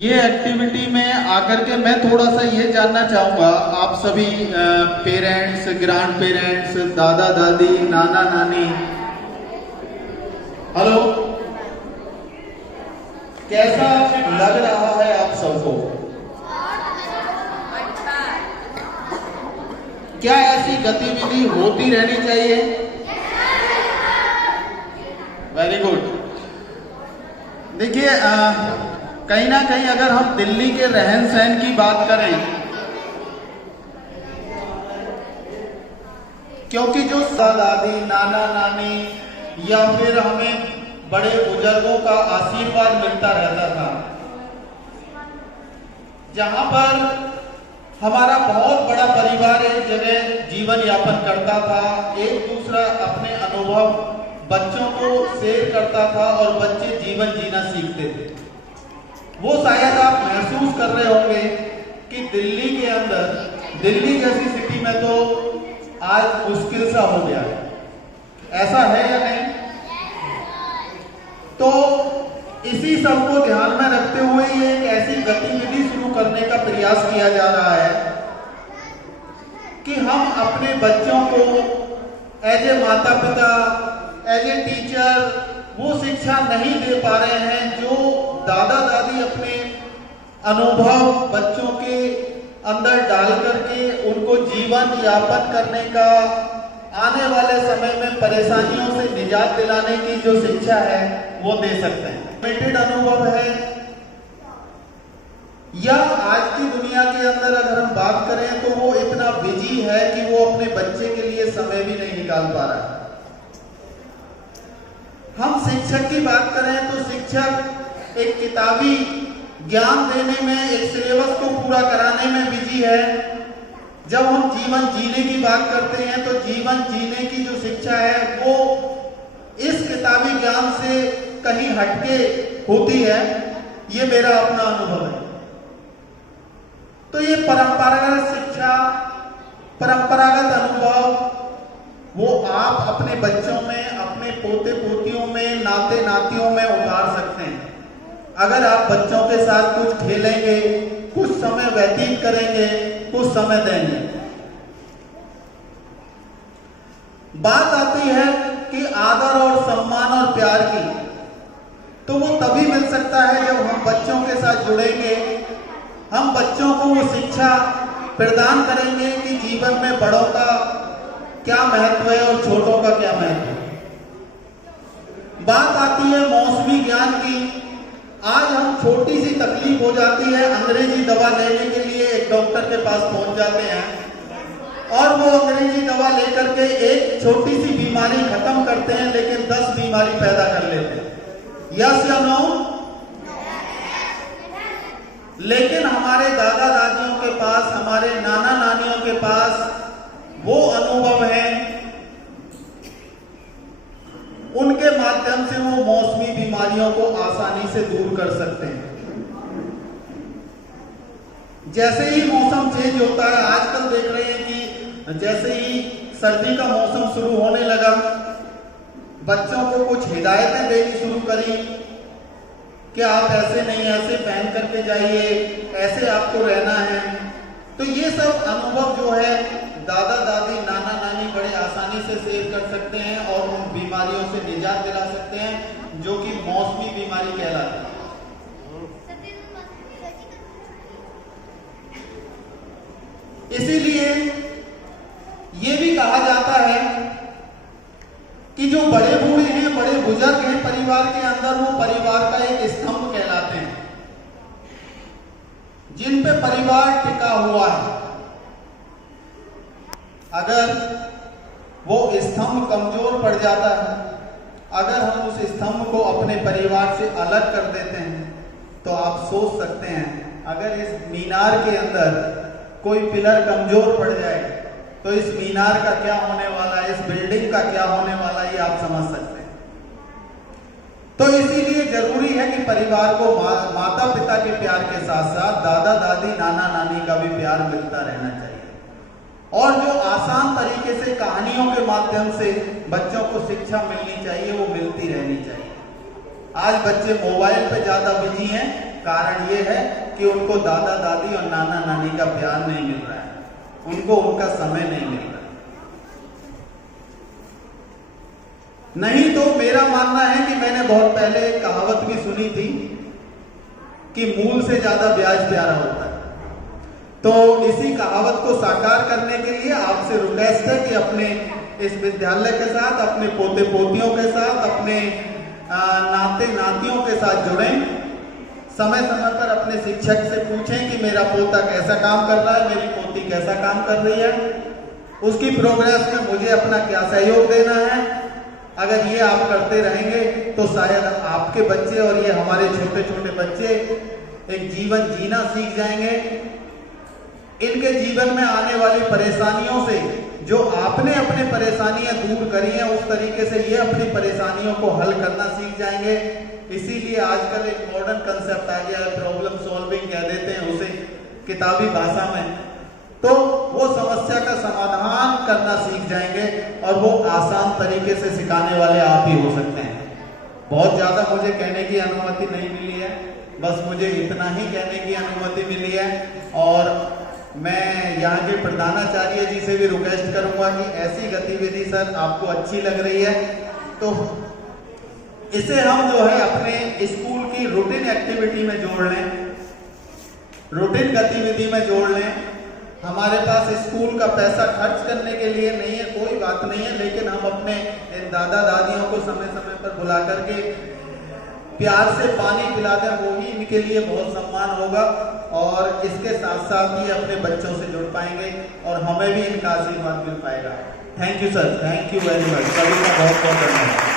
ये एक्टिविटी में आकर के मैं थोड़ा सा ये जानना चाहूँगा, आप सभी पेरेंट्स, ग्रैंड पेरेंट्स, दादा दादी, नाना नानी, हेलो, कैसा लग रहा है आप सबको? क्या ऐसी गतिविधि होती रहनी चाहिए? Very good. देखिए, कहीं ना कहीं अगर हम दिल्ली के रहन सहन की बात करें, क्योंकि जो दादी, नाना नानी या फिर हमें बड़े बुजुर्गों का आशीर्वाद मिलता रहता था, जहां पर हमारा बहुत बड़ा परिवार एक जगह जीवन यापन करता था, एक दूसरा अपने अनुभव बच्चों को शेयर करता था और बच्चे जीवन जीना सीखते थे। वो शायद आप महसूस कर रहे होंगे कि दिल्ली के अंदर, दिल्ली जैसी सिटी में तो आज मुश्किल सा हो गया है। ऐसा है या नहीं? तो इसी सब को ध्यान में रखते हुए ये एक ऐसी गतिविधि शुरू करने का प्रयास किया जा रहा है कि हम अपने बच्चों को एज ए माता पिता, एज ए टीचर वो शिक्षा नहीं दे पा रहे हैं जो दादा दादी अपने अनुभव बच्चों के अंदर डाल करके उनको जीवन यापन करने का, आने वाले समय में परेशानियों से निजात दिलाने की जो शिक्षा है वो दे सकते हैं। लिमिटेड अनुभव है, या आज की दुनिया के अंदर अगर हम बात करें तो वो इतना बिजी है कि वो अपने बच्चे के लिए समय भी नहीं निकाल पा रहा है। हम शिक्षक की बात करें तो शिक्षक एक किताबी ज्ञान देने में, एक सिलेबस को पूरा कराने में बिजी है। जब हम जीवन जीने की बात करते हैं तो जीवन जीने की जो शिक्षा है वो इस किताबी ज्ञान से कहीं हटके होती है। ये मेरा अपना अनुभव है। तो ये परंपरागत शिक्षा, परंपरागत अनुभव वो आप अपने बच्चों में, अपने पोते पोतियों में, नाते नातियों में उतार सकते हैं अगर आप बच्चों के साथ कुछ खेलेंगे, कुछ समय व्यतीत करेंगे, कुछ समय देंगे। बात आती है कि आदर और सम्मान और प्यार की, तो वो तभी मिल सकता है जब हम बच्चों के साथ जुड़ेंगे, हम बच्चों को वो शिक्षा प्रदान करेंगे कि जीवन में बड़ों का क्या महत्व है और छोटों का क्या महत्व है। बात आती है मौसमी ज्ञान की। आज हम छोटी सी तकलीफ हो जाती है, अंग्रेजी दवा लेने के लिए एक डॉक्टर के पास पहुंच जाते हैं और वो अंग्रेजी दवा लेकर के एक छोटी सी बीमारी खत्म करते हैं, लेकिन 10 बीमारी पैदा कर लेते हैं। यस या नो? लेकिन हमारे दादा दादियों के पास, हमारे नाना नानियों के पास वो अनुभव है, उनके माध्यम से वो मौसमी बीमारियों को आसानी से दूर कर सकते हैं। जैसे ही मौसम चेंज होता है, आजकल देख रहे हैं कि जैसे ही सर्दी का मौसम शुरू होने लगा, बच्चों को कुछ हिदायतें देनी शुरू करी कि आप ऐसे नहीं, ऐसे पहन करके जाइए, ऐसे आपको रहना है। तो ये सब अनुभव जो है दादा दादी, नाना नानी बड़े आसानी से शेयर कर सकते हैं और उन बीमारियों से निजात दिला सकते हैं जो कि मौसमी बीमारी कहलाती है। इसीलिए ये भी कहा जाता है कि जो बड़े बूढ़े हैं, बड़े बुजुर्ग हैं परिवार के अंदर, वो परिवार का एक स्तंभ कहलाते हैं, जिन पे परिवार टिका हुआ है। अगर वो स्तंभ कमजोर पड़ जाता है, अगर हम उस स्तंभ को अपने परिवार से अलग कर देते हैं, तो आप सोच सकते हैं अगर इस मीनार के अंदर कोई पिलर कमजोर पड़ जाए तो इस मीनार का क्या होने वाला है, इस बिल्डिंग का क्या होने वाला है, ये आप समझ सकते हैं। तो इसीलिए जरूरी है कि परिवार को माता पिता के प्यार के साथ साथ दादा दादी, नाना नानी का भी प्यार मिलता रहना चाहिए, और जो आसान तरीके से कहानियों के माध्यम से बच्चों को शिक्षा मिलनी चाहिए वो मिलती रहनी चाहिए। आज बच्चे मोबाइल पे ज्यादा बिजी हैं, कारण ये है कि उनको दादा दादी और नाना नानी का प्यार नहीं मिल रहा है, उनको उनका समय नहीं मिल रहा है। नहीं तो मेरा मानना है कि मैंने बहुत पहले एक कहावत भी सुनी थी कि मूल से ज्यादा ब्याज प्यारा होता है। तो इसी कहावत को साकार करने के लिए आपसे रिक्वेस्ट है कि अपने इस विद्यालय के साथ, अपने पोते पोतियों के साथ, अपने नाते नातियों के साथ जुड़ें। समय समय पर अपने शिक्षक से पूछें कि मेरा पोता कैसा काम कर रहा है, मेरी पोती कैसा काम कर रही है, उसकी प्रोग्रेस में मुझे अपना क्या सहयोग देना है। अगर ये आप करते रहेंगे तो शायद आपके बच्चे और ये हमारे छोटे छोटे बच्चे एक जीवन जीना सीख जाएंगे। इनके जीवन में आने वाली परेशानियों से जो आपने अपनी परेशानियां दूर करी हैं, उस तरीके से ये अपनी परेशानियों को हल करना सीख जाएंगे। इसीलिए आजकल एक मॉडर्न कंसेप्ट आ गया है, प्रॉब्लम सॉल्विंग कह देते हैं उसे किताबी भाषा में। तो वो समस्या का समाधान करना सीख जाएंगे और वो आसान तरीके से सिखाने वाले आप ही हो सकते हैं। बहुत ज्यादा मुझे कहने की अनुमति नहीं मिली है, बस मुझे इतना ही कहने की अनुमति मिली है। और मैं यहाँ के प्रधानाचार्य जी से भी रिक्वेस्ट करूंगा कि ऐसी गतिविधि सर आपको अच्छी लग रही है तो इसे हम जो है अपने स्कूल की रूटीन एक्टिविटी में जोड़ लें, रूटीन गतिविधि में जोड़ लें। हमारे पास स्कूल का पैसा खर्च करने के लिए नहीं है, कोई बात नहीं है, लेकिन हम अपने इन दादा दादियों को समय समय पर बुला करके प्यार से पानी पिला दें, वो ही इनके लिए बहुत सम्मान होगा और इसके साथ साथ ही अपने बच्चों से जुड़ पाएंगे और हमें भी इनका आशीर्वाद मिल पाएगा। Thank you sir, thank you very much, सभी का बहुत बहुत धन्यवाद।